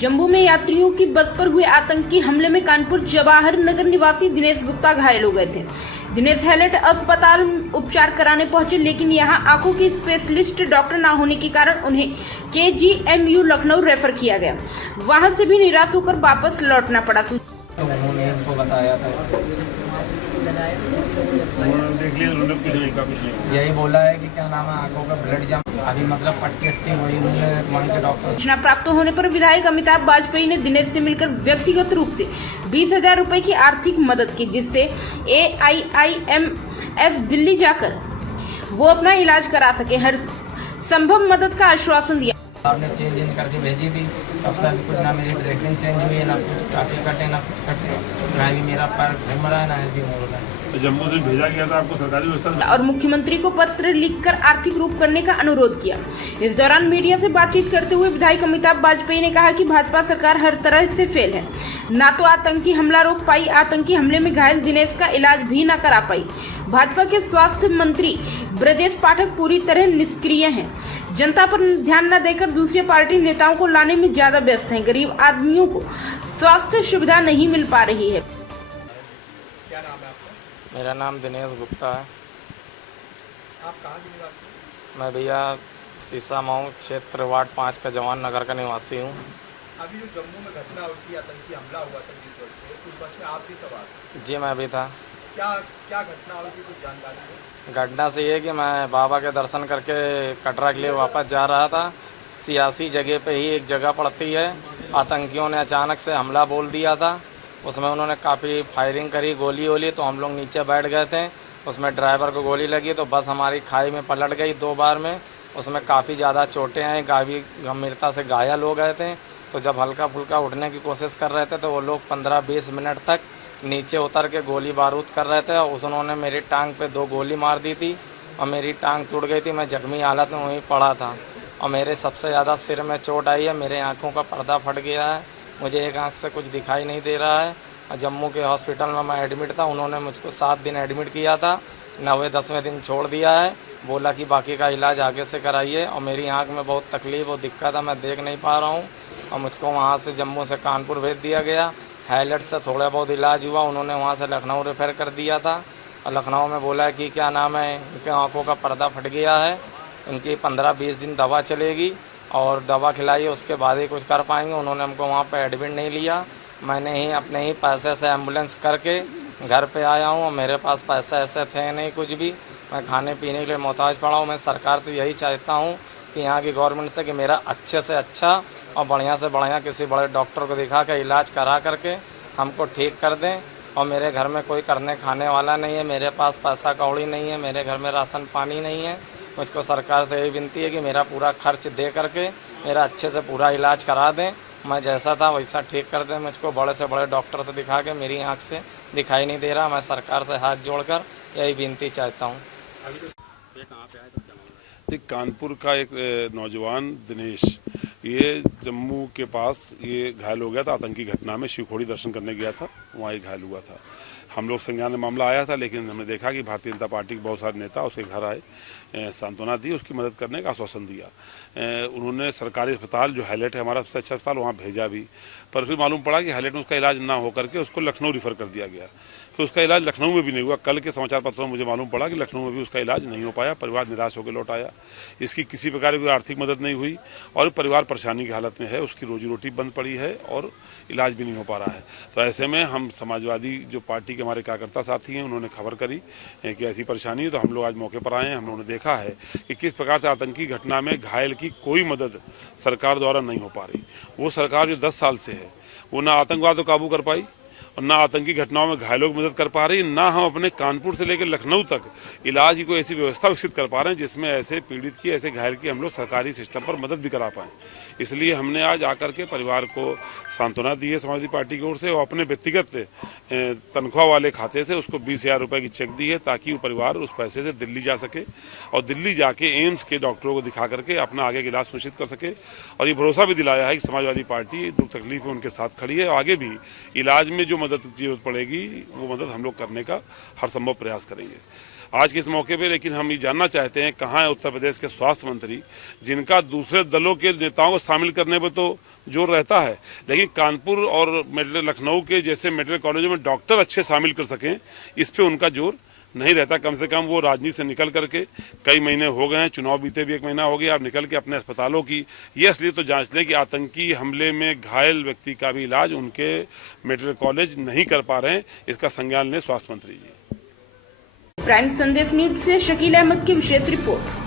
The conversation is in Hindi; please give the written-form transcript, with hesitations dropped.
जम्मू में यात्रियों की बस पर हुए आतंकी हमले में कानपुर जवाहर नगर निवासी दिनेश गुप्ता घायल हो गए थे। दिनेश हैलेट अस्पताल उपचार कराने पहुंचे, लेकिन यहां आंखों की स्पेशलिस्ट डॉक्टर न होने के कारण उन्हें KGMU लखनऊ रेफर किया गया। वहां से भी निराश होकर वापस लौटना पड़ा। तो उन्होंने इनको बताया था, यही बोला है कि क्या नाम है, आंखों का ब्लड जम, अभी मतलब पट्टी वही उन्होंने वहीं के डॉक्टर। सूचना प्राप्त होने पर विधायक अमिताभ वाजपेयी ने दिनेश से मिलकर व्यक्तिगत रूप से 20,000 रुपए की आर्थिक मदद की, जिससे AIIMS दिल्ली जाकर वो अपना इलाज करा सके। हर संभव मदद का आश्वासन दिया। आपने चेंज करके भेजी थी, तब से कुछ ना मेरी ड्रेसिंग चेंज हुई है, ना कुछ काफी कटे ना कुछ कटे, ना भी मेरा पैर घूम रहा है, ना भी मुड़ रहा है। तो जम्मू से भेजा गया था आपको सरकारी व्यवस्था और मुख्यमंत्री को पत्र लिखकर आर्थिक रूप करने का अनुरोध किया। इस दौरान मीडिया से बातचीत करते हुए विधायक अमिताभ वाजपेयी ने कहा कि भाजपा सरकार हर तरह से फेल है, ना तो आतंकी हमला रोक पाई, आतंकी हमले में घायल दिनेश का इलाज भी न करा पाई। भाजपा के स्वास्थ्य मंत्री ब्रजेश पाठक पूरी तरह निष्क्रिय हैं, जनता पर ध्यान न देकर दूसरी पार्टी नेताओं को लाने में ज्यादा व्यस्त हैं। गरीब आदमियों को स्वास्थ्य सुविधा नहीं मिल पा रही है। क्या नाम है आपका? मेरा नाम दिनेश गुप्ता है। आप कहाँ के निवासी हैं? मैं भैया सीसा माऊ क्षेत्र वार्ड 5 का जवान नगर का निवासी हूँ। अभी जो जम्मू में घटना हुई, आतंकी हमला हुआ था 20 वर्ष पे, उस बस में आप भी सवार? जी मैं भी था। क्या क्या घटना हुई थी, कुछ जानकारी है? घटना से ये कि मैं बाबा के दर्शन करके कटरा के लिए वापस जा रहा था। सियासी जगह पे ही एक जगह पड़ती है, आतंकियों ने अचानक से हमला बोल दिया था। उसमें उन्होंने काफ़ी फायरिंग करी, गोली वोली, तो हम लोग नीचे बैठ गए थे। उसमें ड्राइवर को गोली लगी तो बस हमारी खाई में पलट गई 2 बार में। उसमें काफ़ी ज़्यादा चोटें आई, काफ़ी गंभीरता से घायल हो गए थे। तो जब हल्का फुल्का उठने की कोशिश कर रहे थे तो वो लोग 15-20 मिनट तक नीचे उतर के गोली बारूद कर रहे थे। और उन्होंने मेरी टांग पे 2 गोली मार दी थी और मेरी टांग टूट गई थी। मैं जख्मी हालत में वहीं पड़ा था और मेरे सबसे ज़्यादा सिर में चोट आई है। मेरे आँखों का पर्दा फट गया है, मुझे एक आँख से कुछ दिखाई नहीं दे रहा है। जम्मू के हॉस्पिटल में मैं एडमिट था, उन्होंने मुझको 7 दिन एडमिट किया था, 9वें-10वें दिन छोड़ दिया है। बोला कि बाकी का इलाज आगे से कराइए। और मेरी आँख में बहुत तकलीफ़ और दिक्कत है, मैं देख नहीं पा रहा हूँ। और मुझको वहाँ से जम्मू से कानपुर भेज दिया गया। हैलेट से थोड़ा बहुत इलाज हुआ, उन्होंने वहाँ से लखनऊ रेफ़र कर दिया था। और लखनऊ में बोला कि क्या नाम है, इनके आँखों का पर्दा फट गया है, इनकी 15-20 दिन दवा चलेगी और दवा खिलाई, उसके बाद ही कुछ कर पाएंगे। उन्होंने हमको वहाँ पे एडमिट नहीं लिया। मैंने ही अपने ही पैसे से एम्बुलेंस करके घर पे आया हूँ और मेरे पास पैसे ऐसे थे नहीं कुछ भी, मैं खाने पीने के लिए मोहताज पड़ा हूँ। मैं सरकार से यही चाहता हूँ कि यहाँ की गवर्नमेंट से कि मेरा अच्छे से अच्छा और बढ़िया से बढ़िया किसी बड़े डॉक्टर को दिखा के इलाज करा करके हमको ठीक कर दें। और मेरे घर में कोई करने खाने वाला नहीं है, मेरे पास पैसा कौड़ी नहीं है, मेरे घर में राशन पानी नहीं है। मुझको सरकार से यही विनती है कि मेरा पूरा खर्च दे करके मेरा अच्छे से पूरा इलाज करा दें। मैं जैसा था वैसा ठीक कर दें। मुझको बड़े से बड़े डॉक्टर से दिखा के मेरी आँख से दिखाई नहीं दे रहा। मैं सरकार से हाथ जोड़कर यही विनती चाहता हूँ। एक कानपुर का एक नौजवान दिनेश, ये जम्मू के पास ये घायल हो गया था आतंकी घटना में। शिवखोड़ी दर्शन करने गया था, वहाँ ये घायल हुआ था। हम लोग संज्ञान में मामला आया था, लेकिन हमने देखा कि भारतीय जनता पार्टी के बहुत सारे नेता उसके घर आए, सांत्वना दी, उसकी मदद करने का आश्वासन दिया। उन्होंने सरकारी अस्पताल जो हैलेट है हमारा सबसे अच्छा अस्पताल, वहाँ भेजा भी, पर फिर मालूम पड़ा कि हैलेट में उसका इलाज ना हो करके उसको लखनऊ रिफ़र कर दिया गया। फिर उसका इलाज लखनऊ में भी नहीं हुआ। कल के समाचार पत्रों में मुझे मालूम पड़ा कि लखनऊ में भी उसका इलाज नहीं हो पाया। परिवार निराश होकर लौट आया। इसकी किसी प्रकार की आर्थिक मदद नहीं हुई और परिवार परेशानी की हालत में है, उसकी रोजी रोटी बंद पड़ी है और इलाज भी नहीं हो पा रहा है। तो ऐसे में हम समाजवादी जो पार्टी के हमारे कार्यकर्ता साथी हैं, उन्होंने खबर करी कि ऐसी परेशानी है, तो हम लोग आज मौके पर आए हैं। हम लोगों ने देखा है कि किस प्रकार से आतंकी घटना में घायल की कोई मदद सरकार द्वारा नहीं हो पा रही। वो सरकार जो 10 साल से है, वो ना आतंकवाद को काबू कर पाई और ना आतंकी घटनाओं में घायलों की मदद कर पा रही, ना हम अपने कानपुर से लेकर लखनऊ तक इलाज की कोई ऐसी व्यवस्था विकसित कर पा रहे हैं जिसमें ऐसे पीड़ित की, ऐसे घायल की हम लोग सरकारी सिस्टम पर मदद भी करा पाएँ। इसलिए हमने आज आकर के परिवार को सांत्वना दी है समाजवादी पार्टी की ओर से, और अपने व्यक्तिगत तनख्वाह वाले खाते से उसको 20,000 रुपये की चेक दी है, ताकि वो परिवार उस पैसे से दिल्ली जा सके और दिल्ली जाके एम्स के डॉक्टरों को दिखा करके अपना आगे का इलाज सुनिश्चित कर सके। और ये भरोसा भी दिलाया है कि समाजवादी पार्टी दुख तकलीफ में उनके साथ खड़ी है और आगे भी इलाज में जो मदद की जरूरत पड़ेगी वो मदद हम लोग करने का हर संभव प्रयास करेंगे। आज के इस मौके पे लेकिन हम ये जानना चाहते हैं कहाँ है उत्तर प्रदेश के स्वास्थ्य मंत्री, जिनका दूसरे दलों के नेताओं को शामिल करने पर तो जोर रहता है, लेकिन कानपुर और मेडिकल लखनऊ के जैसे मेडिकल कॉलेजों में डॉक्टर अच्छे शामिल कर सकें, इस पे उनका जोर नहीं रहता। कम से कम वो राजनीति से निकल करके, कई महीने हो गए हैं, चुनाव बीते भी 1 महीना हो गया, अब निकल के अपने अस्पतालों की ये असलियत तो जांच लें कि आतंकी हमले में घायल व्यक्ति का भी इलाज उनके मेडिकल कॉलेज नहीं कर पा रहे हैं। इसका संज्ञान लें स्वास्थ्य मंत्री जी। प्राइम संदेश न्यूज से शकील अहमद की विशेष रिपोर्ट।